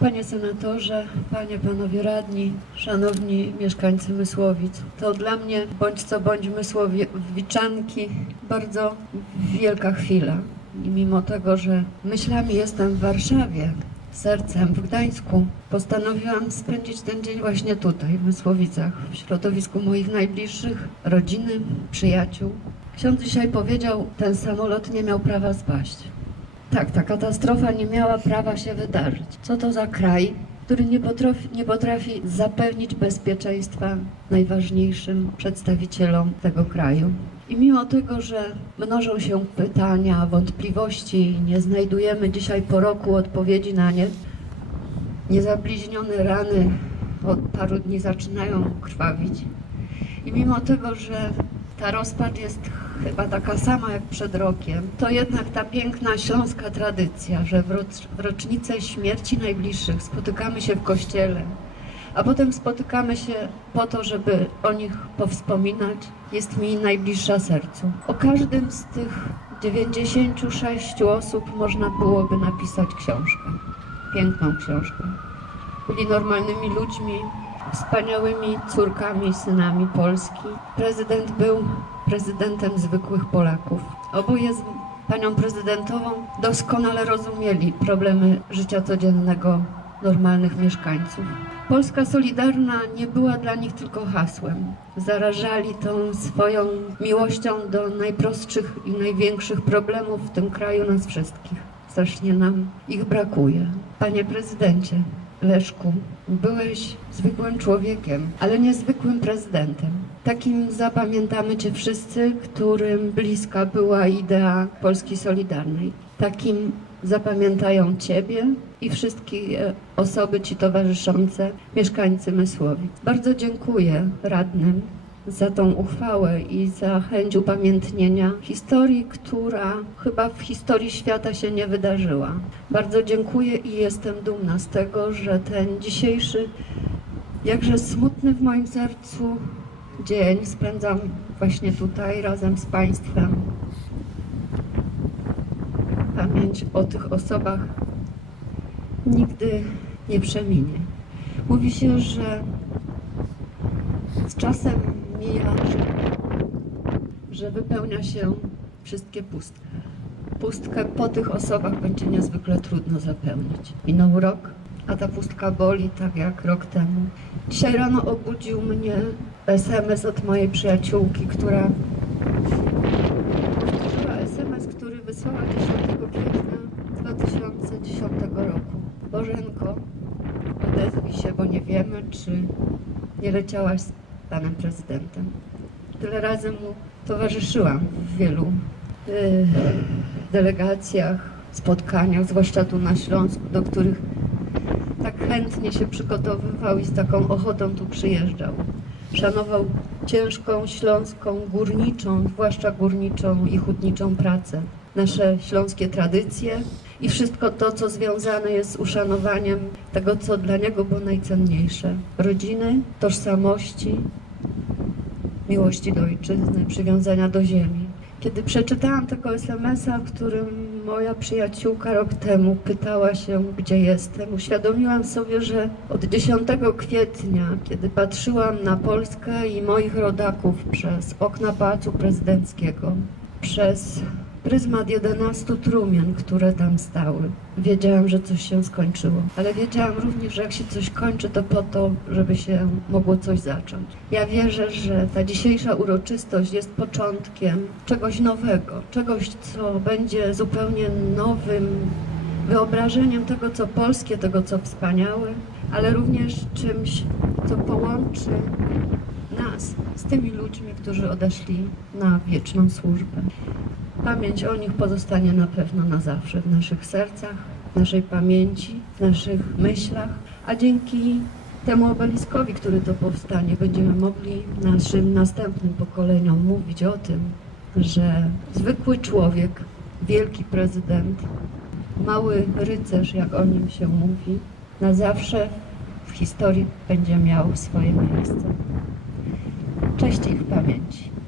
Panie senatorze, panie, panowie radni, szanowni mieszkańcy Mysłowic, to dla mnie, bądź co bądź Mysłowiczanki, bardzo wielka chwila. I mimo tego, że myślami jestem w Warszawie, sercem w Gdańsku, postanowiłam spędzić ten dzień właśnie tutaj, w Mysłowicach, w środowisku moich najbliższych, rodziny, przyjaciół. Ksiądz dzisiaj powiedział, ten samolot nie miał prawa spaść. Tak, ta katastrofa nie miała prawa się wydarzyć. Co to za kraj, który nie potrafi, nie potrafi zapewnić bezpieczeństwa najważniejszym przedstawicielom tego kraju? I mimo tego, że mnożą się pytania, wątpliwości, nie znajdujemy dzisiaj po roku odpowiedzi na nie, niezabliźnione rany od paru dni zaczynają krwawić. I mimo tego, że ta rozpacz jest chyba taka sama jak przed rokiem, to jednak ta piękna śląska tradycja, że w, w rocznicę śmierci najbliższych spotykamy się w kościele, a potem spotykamy się po to, żeby o nich powspominać, jest mi najbliższa sercu. O każdym z tych 96 osób można byłoby napisać książkę, piękną książkę. Byli normalnymi ludźmi, wspaniałymi córkami i synami Polski. Prezydent był prezydentem zwykłych Polaków. Oboje z panią prezydentową doskonale rozumieli problemy życia codziennego normalnych mieszkańców. Polska Solidarna nie była dla nich tylko hasłem. Zarażali tą swoją miłością do najprostszych i największych problemów w tym kraju nas wszystkich. Strasznie nam ich brakuje. Panie prezydencie, Leszku, byłeś zwykłym człowiekiem, ale niezwykłym prezydentem. Takim zapamiętamy Cię wszyscy, którym bliska była idea Polski Solidarnej. Takim zapamiętają Ciebie i wszystkie osoby Ci towarzyszące, mieszkańcy Mysłowic. Bardzo dziękuję radnym za tą uchwałę i za chęć upamiętnienia historii, która chyba w historii świata się nie wydarzyła. Bardzo dziękuję i jestem dumna z tego, że ten dzisiejszy, jakże smutny w moim sercu dzień spędzam właśnie tutaj razem z Państwem. Pamięć o tych osobach nigdy nie przeminie. Mówi się, że z czasem mija, że, wypełnia się wszystkie pustki. Pustkę po tych osobach będzie niezwykle trudno zapełnić. Minął rok, a ta pustka boli tak jak rok temu. Dzisiaj rano obudził mnie SMS od mojej przyjaciółki, która powtórzyła SMS, który wysłała 10 kwietnia 2010 roku. Bożenko, odezwij się, bo nie wiemy, czy nie leciałaś z panem prezydentem. Tyle razy mu towarzyszyłam w wielu y, delegacjach, spotkaniach, zwłaszcza tu na Śląsku, do których tak chętnie się przygotowywał i z taką ochotą tu przyjeżdżał. Szanował ciężką śląską, górniczą, zwłaszcza górniczą i hutniczą pracę, nasze śląskie tradycje i wszystko to, co związane jest z uszanowaniem tego, co dla niego było najcenniejsze rodziny, tożsamości, miłości do ojczyzny, przywiązania do ziemi. Kiedy przeczytałam tego SMS-a, w którym moja przyjaciółka rok temu pytała się, gdzie jestem, uświadomiłam sobie, że od 10 kwietnia, kiedy patrzyłam na Polskę i moich rodaków przez okna Pałacu Prezydenckiego, przez pryzmat 11 trumien, które tam stały, wiedziałam, że coś się skończyło. Ale wiedziałam również, że jak się coś kończy, to po to, żeby się mogło coś zacząć. Ja wierzę, że ta dzisiejsza uroczystość jest początkiem czegoś nowego, czegoś, co będzie zupełnie nowym wyobrażeniem tego, co polskie, tego, co wspaniałe, ale również czymś, co połączy nas z tymi ludźmi, którzy odeszli na wieczną służbę. Pamięć o nich pozostanie na pewno na zawsze w naszych sercach, w naszej pamięci, w naszych myślach, a dzięki temu obeliskowi, który to powstanie, będziemy mogli naszym następnym pokoleniom mówić o tym, że zwykły człowiek, wielki prezydent, mały rycerz, jak o nim się mówi, na zawsze w historii będzie miał swoje miejsce. Cześć ich pamięci.